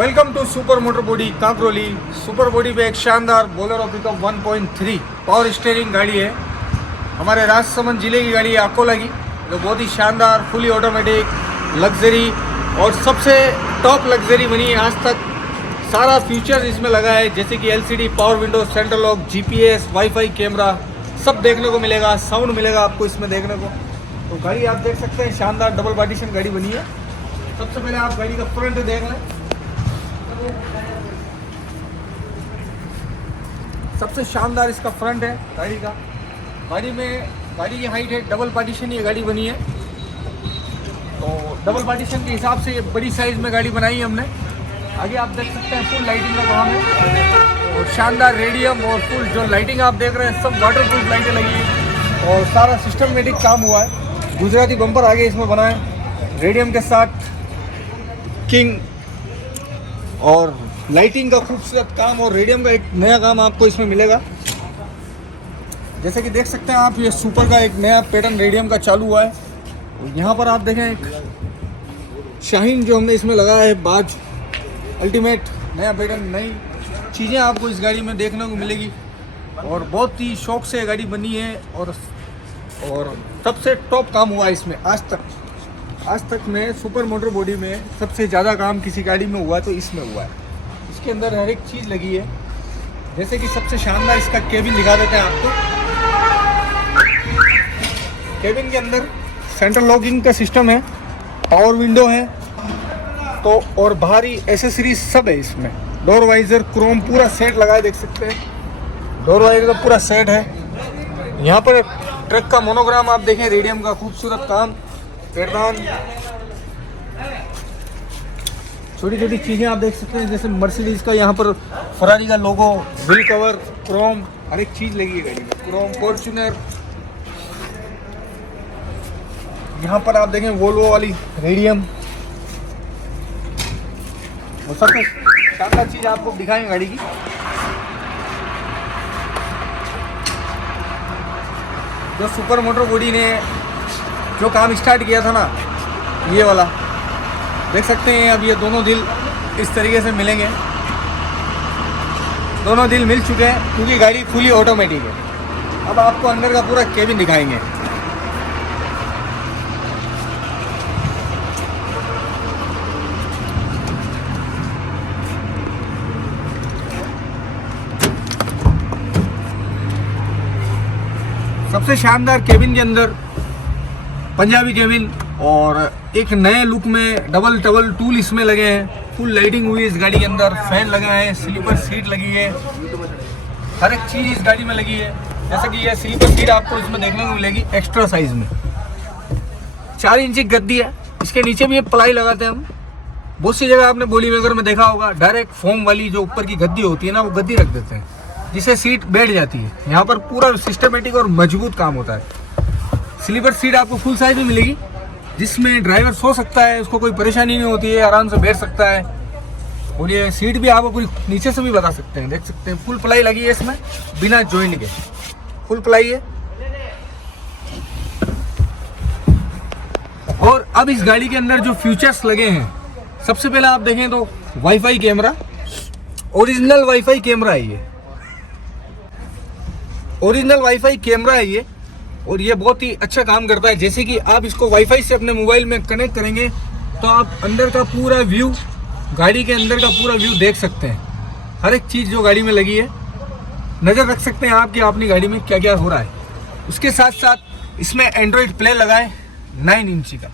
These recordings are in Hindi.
Welcome to super motor body Kankroli. Super body पे एक शानदार बोलेरो पिकअप 1.3 पावर स्टीयरिंग गाड़ी है। हमारे राजसमंद जिले की गाड़ी है अकोला की, जो बहुत ही शानदार फुली ऑटोमेटिक लग्जरी और सबसे टॉप लग्जरी बनी है आज तक। सारा फीचर्स इसमें लगा है, जैसे कि LCD, power window, central lock, GPS, wifi, camera सब देखने को मिलेगा। साउंड मिलेगा आपको इसमें देखने को। तो गाड़ी आप देख सकते हैं, शानदार डबल पार्टीशन गाड़ी बनी है। सबसे पहले आप गाड़ी का फ्रंट देख लें। सबसे शानदार इसका फ्रंट है गाड़ी का। गाड़ी की हाइट है, डबल पार्टीशन ये गाड़ी बनी है। तो डबल पार्टीशन के हिसाब से ये बड़ी साइज में गाड़ी बनाई है हमने। आगे आप देख सकते हैं फुल लाइटिंग का काम है और शानदार रेडियम और फुल जो लाइटिंग आप देख रहे हैं सब वाटरप्रूफ लाइटें लगी है और सारा सिस्टमेटिक काम हुआ है। गुजराती बम्पर आगे इसमें बना है रेडियम के साथ, किंग और लाइटिंग का खूबसूरत काम और रेडियम का एक नया काम आपको इसमें मिलेगा। जैसे कि देख सकते हैं आप, ये सुपर का एक नया पैटर्न रेडियम का चालू हुआ है। और यहाँ पर आप देखें एक शाहीन जो हमने इसमें लगाया है, बाज अल्टीमेट नया पैटर्न, नई चीज़ें आपको इस गाड़ी में देखने को मिलेगी और बहुत ही शौक से गाड़ी बनी है और सबसे टॉप काम हुआ है इसमें आज तक में सुपर मोटर बॉडी में सबसे ज़्यादा काम किसी गाड़ी में हुआ तो इसमें हुआ है। इसके अंदर हर एक चीज़ लगी है। जैसे कि सबसे शानदार इसका केबिन दिखा देते हैं आपको। केबिन के अंदर सेंट्रल लॉकिंग का सिस्टम है, पावर विंडो है तो और बाहरी एसेसरीज सब है इसमें। डोर वाइजर क्रोम पूरा सेट लगा है, देख सकते हैं डोर वाइजर का पूरा सेट है। यहाँ पर ट्रक का मोनोग्राम आप देखें, रेडियम का खूबसूरत काम, पैरदान, छोटी छोटी चीज़ें आप देख सकते हैं। जैसे मर्सिडीज का यहाँ पर फरारी का लोगो, व्हील कवर, क्रोम, हर एक चीज़ लगी है गाड़ी में, क्रोम, फॉर्च्यूनर। यहाँ पर आप देखें वोल्वो वाली रेडियम और सबसे शानदार चीज़ आपको दिखाएंगे गाड़ी की। जो सुपर मोटर बॉडी ने जो काम स्टार्ट किया था ना, ये वाला देख सकते हैं। अब ये दोनों दिल इस तरीके से मिलेंगे। दोनों दिल मिल चुके हैं क्योंकि गाड़ी फुली ऑटोमेटिक है। अब आपको अंदर का पूरा केबिन दिखाएंगे। सबसे शानदार केबिन के अंदर पंजाबी केबिन और एक नए लुक में डबल टूल इसमें लगे हैं। फुल लाइटिंग हुई इस गाड़ी के अंदर, फैन लगा है, स्लीपर सीट लगी है, हर एक चीज़ इस गाड़ी में लगी है। जैसे कि यह स्लीपर सीट आपको इसमें देखने को मिलेगी एक्स्ट्रा साइज में। 4 इंच की गद्दी है। इसके नीचे भी ये प्लाई लगाते हैं हम। बहुत सी जगह आपने बोली वगैरह में देखा होगा, डायरेक्ट फोम वाली जो ऊपर की गद्दी होती है ना, वो गद्दी रख देते हैं जिससे सीट बैठ जाती है। यहाँ पर पूरा सिस्टमेटिक और मजबूत काम होता है। स्लीपर सीट आपको फुल साइज में मिलेगी, जिसमें ड्राइवर सो सकता है, उसको कोई परेशानी नहीं होती है, आराम से बैठ सकता है। और ये सीट भी आप पूरी नीचे से भी बता सकते हैं, देख सकते हैं फुल प्लाई लगी है इसमें, बिना जॉइंट के फुल प्लाई है। और अब इस गाड़ी के अंदर जो फीचर्स लगे हैं, सबसे पहले आप देखें तो wifi camera, original wifi camera है ये, ओरिजिनल वाईफाई कैमरा है ये। और ये बहुत ही अच्छा काम करता है। जैसे कि आप इसको वाईफाई से अपने मोबाइल में कनेक्ट करेंगे तो आप अंदर का पूरा व्यू, गाड़ी के अंदर का पूरा व्यू देख सकते हैं। हर एक चीज़ जो गाड़ी में लगी है नज़र रख सकते हैं आप कि अपनी गाड़ी में क्या क्या हो रहा है। उसके साथ साथ इसमें एंड्रॉयड प्ले लगा है 9 इंची का,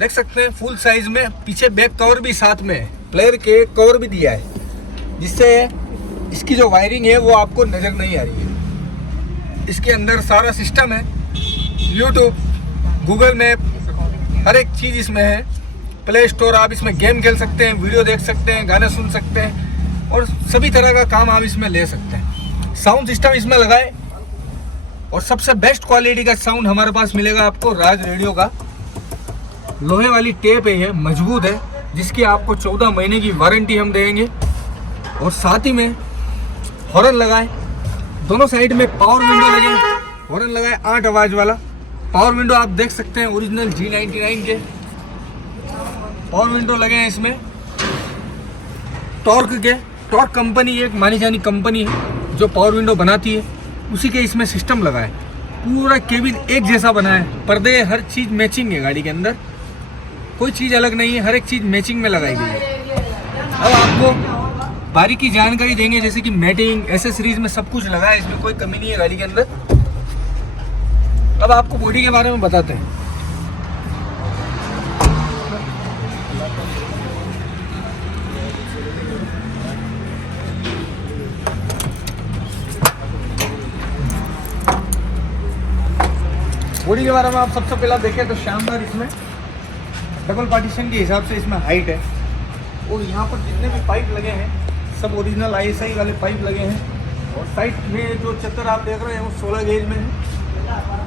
देख सकते हैं फुल साइज में। पीछे बैक कवर भी साथ में है, प्लेयर के कवर भी दिया है, जिससे इसकी जो वायरिंग है वो आपको नज़र नहीं आ रही है। इसके अंदर सारा सिस्टम है, यूट्यूब, गूगल मैप, हर एक चीज़ इसमें है। प्ले स्टोर, आप इसमें गेम खेल सकते हैं, वीडियो देख सकते हैं, गाने सुन सकते हैं और सभी तरह का काम आप इसमें ले सकते हैं। साउंड सिस्टम इसमें लगाए और सबसे बेस्ट क्वालिटी का साउंड हमारे पास मिलेगा आपको राज रेडियो का। लोहे वाली टेप है, ये मजबूत है, जिसकी आपको 14 महीने की वारंटी हम देंगे। और साथ ही में हॉर्न लगाए, दोनों साइड में पावर विंडो लगे, हॉर्न लगाए 8 आवाज़ वाला पावर विंडो। आप देख सकते हैं ओरिजिनल G99 के पावर विंडो लगे हैं इसमें। टॉर्क कंपनी एक मानी जानी कंपनी है जो पावर विंडो बनाती है, उसी के इसमें सिस्टम लगा है। पूरा केबिन एक जैसा बना है, पर्दे हर चीज़ मैचिंग है गाड़ी के अंदर, कोई चीज़ अलग नहीं है, हर एक चीज़ मैचिंग में लगाई गई है। अब आपको बारीकी जानकारी देंगे, जैसे कि मैटिंग एसेसरीज में सब कुछ लगा है, इसमें कोई कमी नहीं है गाड़ी के अंदर। अब आपको बॉडी के बारे में बताते हैं। बॉडी के बारे में आप सबसे पहला देखें तो शानदार इसमें डबल पार्टीशन के हिसाब से इसमें हाइट है, और यहाँ पर जितने भी पाइप लगे हैं सब ओरिजिनल ISI वाले पाइप लगे हैं। और साइड में जो चद्दर आप देख रहे हैं वो 16 गेज में है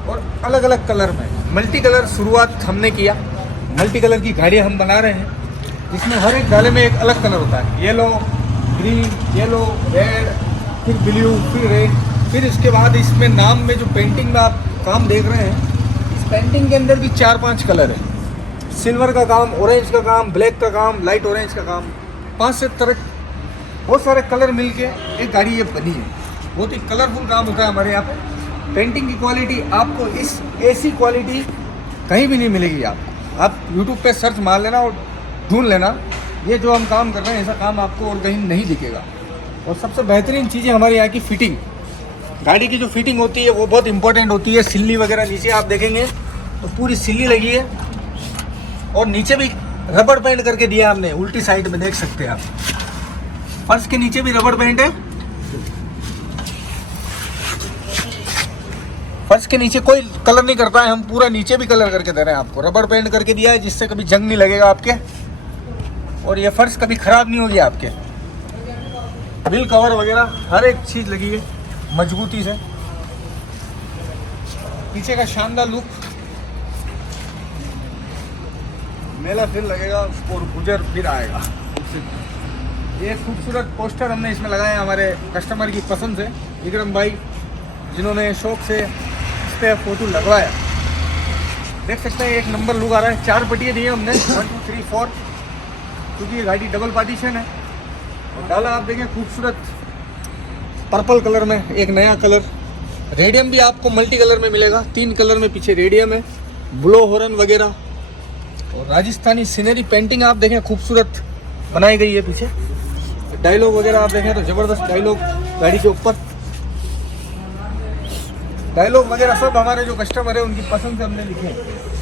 और अलग अलग कलर में। मल्टी कलर शुरुआत हमने किया, मल्टी कलर की गाड़ियाँ हम बना रहे हैं, जिसमें हर एक डाले में एक अलग कलर होता है, येलो, ग्रीन, येलो, रेड, फिर ब्लू, फिर रेड। फिर इसके बाद इसमें नाम में जो पेंटिंग में आप काम देख रहे हैं, इस पेंटिंग के अंदर भी 4-5 कलर है। सिल्वर का काम, ऑरेंज का काम, ब्लैक का काम, लाइट ऑरेंज का काम, 5 से तरह बहुत सारे कलर मिलके एक गाड़ी ये बनी है। बहुत ही कलरफुल काम होता है हमारे यहाँ पे। पेंटिंग की क्वालिटी आपको इस ऐसी क्वालिटी कहीं भी नहीं मिलेगी। आप YouTube पे सर्च मार लेना और ढूंढ लेना, ये जो हम काम कर रहे हैं ऐसा काम आपको और कहीं नहीं दिखेगा। और सबसे बेहतरीन चीज़ें हमारे यहाँ की फिटिंग, गाड़ी की जो फिटिंग होती है वो बहुत इंपॉर्टेंट होती है। सिल्ली वगैरह नीचे आप देखेंगे तो पूरी सिल्ली लगी है, और नीचे भी रबड़ बैंड करके दिया हमने, उल्टी साइड में देख सकते हैं आप। फर्श के नीचे भी रबड़ बैंड है, फर्श के नीचे कोई कलर नहीं करता है, हम पूरा नीचे भी कलर करके दे रहे हैं आपको। रबड़ बैंड करके दिया है जिससे कभी जंग नहीं लगेगा आपके, और ये फर्श कभी खराब नहीं होगी आपके। व्हील कवर वगैरह हर एक चीज़ लगी है मजबूती से। पीछे का शानदार लुक, मेला फिर लगेगा और गुजर फिर आएगा। ये खूबसूरत पोस्टर हमने इसमें लगाए हैं हमारे कस्टमर की पसंद से, विक्रम भाई जिन्होंने शौक से इस पर फोटो लगवाया। देख सकते हैं एक नंबर लुक आ रहा है। 4 पट्टियाँ दी है हमने, 1 2 3 4, क्योंकि ये गाड़ी डबल पार्टीशन है। और डाला आप देखें खूबसूरत पर्पल कलर में, एक नया कलर। रेडियम भी आपको मल्टी कलर में मिलेगा, 3 कलर में पीछे रेडियम है, ब्लो हॉर्न वगैरह। और राजस्थानी सीनरी पेंटिंग आप देखें खूबसूरत बनाई गई है पीछे। डायलॉग वगैरह आप देखें तो ज़बरदस्त डायलॉग गाड़ी के ऊपर, डायलॉग वगैरह सब हमारे जो कस्टमर है उनकी पसंद से हमने लिखे हैं।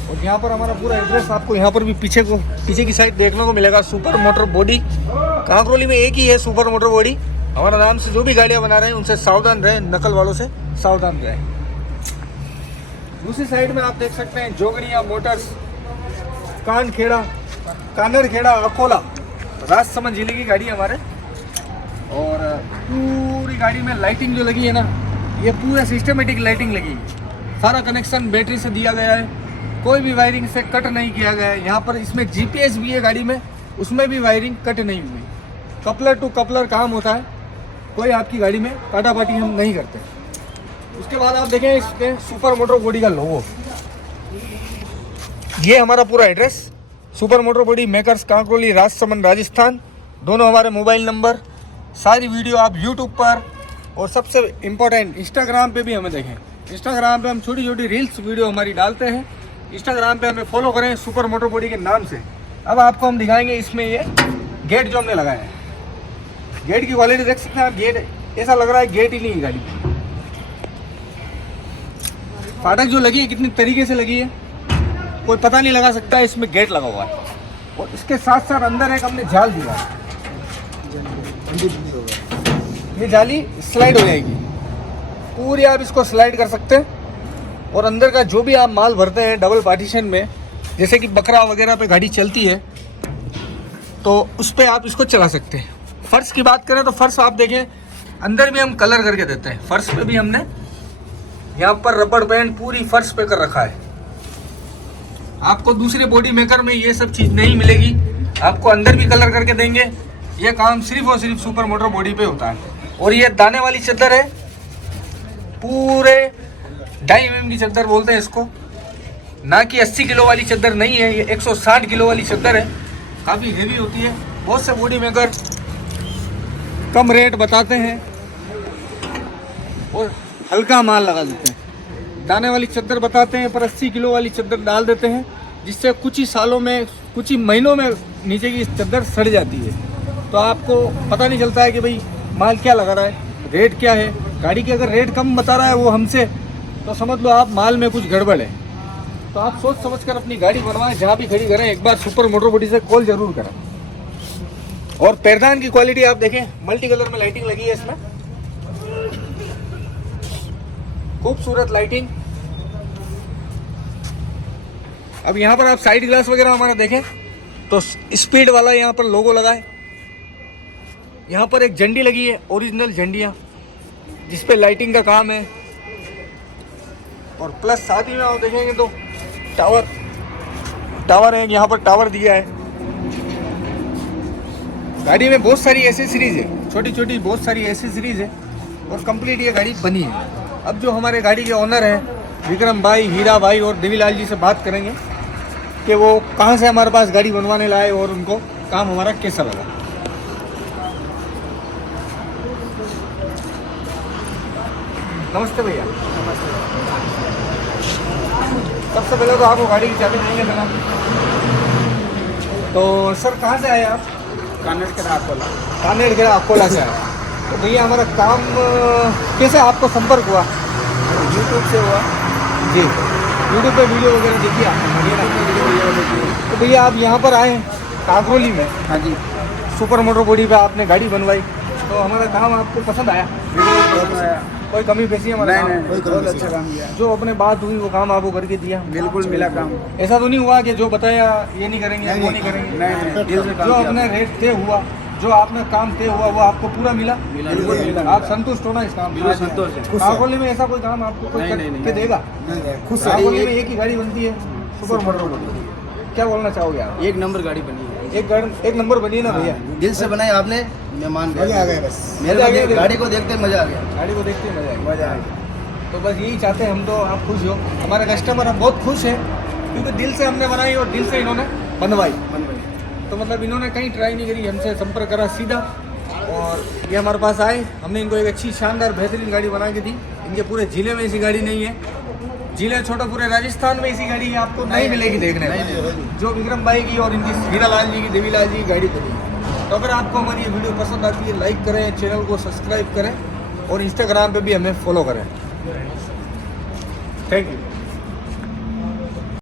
और यहाँ पर हमारा पूरा एड्रेस आपको यहाँ पर भी पीछे की साइड देखने को मिलेगा। सुपर मोटर बॉडी, कांकरोली में एक ही है सुपर मोटर बॉडी। हमारा नाम से जो भी गाड़ियाँ बना रहे हैं उनसे सावधान रहें, नकल वालों से सावधान रहें। दूसरी साइड में आप देख सकते हैं जोगनिया मोटर्स, कानरखेड़ा, अकोला, राजसमंद जिले की गाड़ी हमारे। और पूरी गाड़ी में लाइटिंग जो लगी है ना, ये पूरा सिस्टमेटिक लाइटिंग लगी है। सारा कनेक्शन बैटरी से दिया गया है, कोई भी वायरिंग से कट नहीं किया गया है। यहाँ पर इसमें GPS भी है गाड़ी में, उसमें भी वायरिंग कट नहीं हुई। कपलर टू कपलर काम होता है, कोई आपकी गाड़ी में काटापाटी हम नहीं करते। उसके बाद आप देखें इसके सुपर मोटर बॉडी का लोगो, ये हमारा पूरा address. Super motor body makers, Kankroli, Rajsamand, Rajasthan. दोनों हमारे मोबाइल नंबर। सारी वीडियो आप यूट्यूब पर और सबसे इम्पोर्टेंट इंस्टाग्राम पे भी हमें देखें। इंस्टाग्राम पे हम छोटी छोटी रील्स वीडियो हमारी डालते हैं। इंस्टाग्राम पे हमें फॉलो करें सुपर मोटर बॉडी के नाम से। अब आपको हम दिखाएंगे इसमें ये गेट जो हमने लगाया है। गेट की क्वालिटी देख सकते हैं आप, गेट ऐसा लग रहा है गेट ही नहीं है गाड़ी में। फाटक जो लगी है कितनी तरीके से लगी है कोई पता नहीं लगा सकता है, इसमें गेट लगा हुआ है। और इसके साथ साथ अंदर एक हमने जाल दिया है, ये जाली स्लाइड हो जाएगी पूरी, आप इसको स्लाइड कर सकते हैं। और अंदर का जो भी आप माल भरते हैं डबल पार्टीशन में, जैसे कि बकरा वगैरह पे गाड़ी चलती है तो उस पर आप इसको चला सकते हैं। फर्श की बात करें तो फर्श आप देखें अंदर भी हम कलर करके देते हैं। फर्श पे भी हमने यहाँ पर रबड़ बैंड पूरी फर्श पे कर रखा है। आपको दूसरे बॉडी मेकर में ये सब चीज़ नहीं मिलेगी, आपको अंदर भी कलर करके देंगे। ये काम सिर्फ और सिर्फ सुपर मोटर बॉडी पे होता है। और ये दाने वाली चद्दर है, पूरे 2.5 mm की चद्दर बोलते हैं इसको, ना कि 80 किलो वाली चद्दर नहीं है। ये 160 किलो वाली चद्दर है, काफ़ी हेवी होती है। बहुत से बॉडी मेकर कम रेट बताते हैं और हल्का माल लगा देते हैं। दाने वाली चद्दर बताते हैं पर 80 किलो वाली चद्दर डाल देते हैं, जिससे कुछ ही सालों में, कुछ ही महीनों में नीचे की चद्दर सड़ जाती है। तो आपको पता नहीं चलता है कि भाई माल क्या लगा रहा है, रेट क्या है। गाड़ी की अगर रेट कम बता रहा है वो हमसे, तो समझ लो आप माल में कुछ गड़बड़ है। तो आप सोच समझ कर अपनी गाड़ी बनवाएं, जहाँ भी खड़ी करें एक बार सुपर मोटर बॉडी से कॉल जरूर करें। और पैरदान की क्वालिटी आप देखें, मल्टी कलर में लाइटिंग लगी है इसमें, खूबसूरत लाइटिंग। अब यहाँ पर आप साइड ग्लास वगैरह हमारा देखें तो स्पीड वाला यहाँ पर लोगो लगा है। यहाँ पर एक झंडी लगी है, ओरिजिनल झंडियाँ, जिस पे लाइटिंग का काम है। और प्लस साथ ही में आप देखेंगे तो टावर है, यहाँ पर टावर दिया है। गाड़ी में बहुत सारी एसेसरीज है, छोटी छोटी बहुत सारी एसेसरीज है और कंप्लीट ये गाड़ी बनी है। अब जो हमारे गाड़ी के ओनर हैं विक्रम भाई, हीरा भाई और देवीलाल जी से बात करेंगे कि वो कहाँ से हमारे पास गाड़ी बनवाने लाए और उनको काम हमारा कैसा लगा। नमस्ते भैया। नमस्ते। सबसे पहले तो आपको गाड़ी की चाबी देंगे जनाब। तो सर कहाँ से आए आप? कानेड़ के अकोला से आए। तो भैया हमारा काम कैसे आपको संपर्क हुआ? यूट्यूब से हुआ जी, यूट्यूब पे वीडियो वगैरह देखिए आपने? तो भैया आप यहाँ पर आए काकरोली में, हाँ जी, सुपर मोटर बॉडी पे आपने गाड़ी बनवाई, तो हमारा काम आपको पसंद आया? कोई कमी पेशी हमारा? नहीं, बहुत अच्छा काम किया। जो अपने बात हुई वो काम आपको करके दिया? बिल्कुल मिला काम। ऐसा तो नहीं हुआ कि जो बताया ये नहीं करेंगे, वो नहीं करेंगे? नहीं, जो अपने रेट तय हुआ, जो आपने काम तय हुआ वो आपको पूरा मिला? बिल्कुल मिला। आप संतुष्ट हो ना इस काम बिल्कुल संतोष है। काकोली में ऐसा कोई काम आपको कोई करके देगा? खुश काकोली में एक ही गाड़ी बनती है, सुपर मोटर। क्या बोलना चाहोगे आप? एक नंबर गाड़ी बनी है। एक नंबर बनी है ना भैया? दिल से बनाई आपने, मेहमान मजा आ गया बस। मेरे मजा आ गया। गाड़ी को देखते मजा आ गया। गाड़ी को देखते मजा आएगा। मजा आ गया। तो बस यही चाहते हैं हम, तो आप खुश हो, हमारे कस्टमर हम बहुत खुश हैं, क्योंकि दिल से हमने बनाई और दिल से इन्होंने बनवाई। तो मतलब इन्होंने कहीं ट्राई नहीं करी, हमसे संपर्क करा सीधा और ये हमारे पास आए। हमने इनको एक अच्छी शानदार बेहतरीन गाड़ी बना के दी। इनके पूरे ज़िले में ऐसी गाड़ी नहीं है, जिले छोटा पूरे राजस्थान में ऐसी गाड़ी आपको नहीं मिलेगी देखने में, जो विक्रम भाई की और इनकी हीरा लाल जी की, देवीलाल जी की गाड़ी बनी है। तो अगर आपको हमारी ये वीडियो पसंद आती है, लाइक करें, चैनल को सब्सक्राइब करें और इंस्टाग्राम पे भी हमें फॉलो करें। Thank you.